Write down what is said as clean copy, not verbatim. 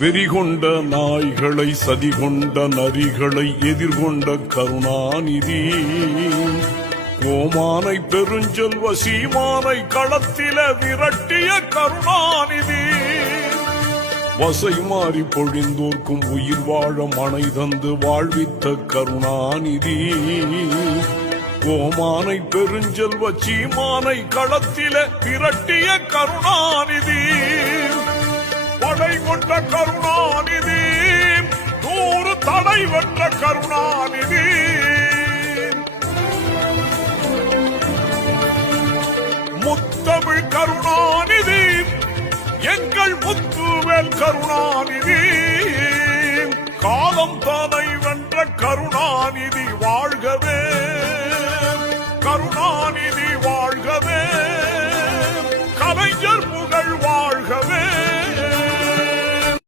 வெறிகொண்ட நாய்களை சதிகொண்ட நரிகளை எதிர்கொண்ட கருணாநிதி கோமானை பெருஞ்செல்வ சீமானை களத்தில விரட்டிய கருணாநிதி வசை மாறி பொழிந்தோர்க்கும் உயிர் வாழ மனை தந்து வாழ்வித்த கருணாநிதி கோமானை பெருஞ்செல்வ சீமானை களத்தில விரட்டிய கருணாநிதி படை கொண்ட கருணாநிதி 100 தடை வென்ற கருணாநிதி முத்தமிழ் கருணாநிதி எங்கள் முத்துவேல் கருணாநிதி காலம் தானை வென்ற கருணாநிதி வாழ்கவே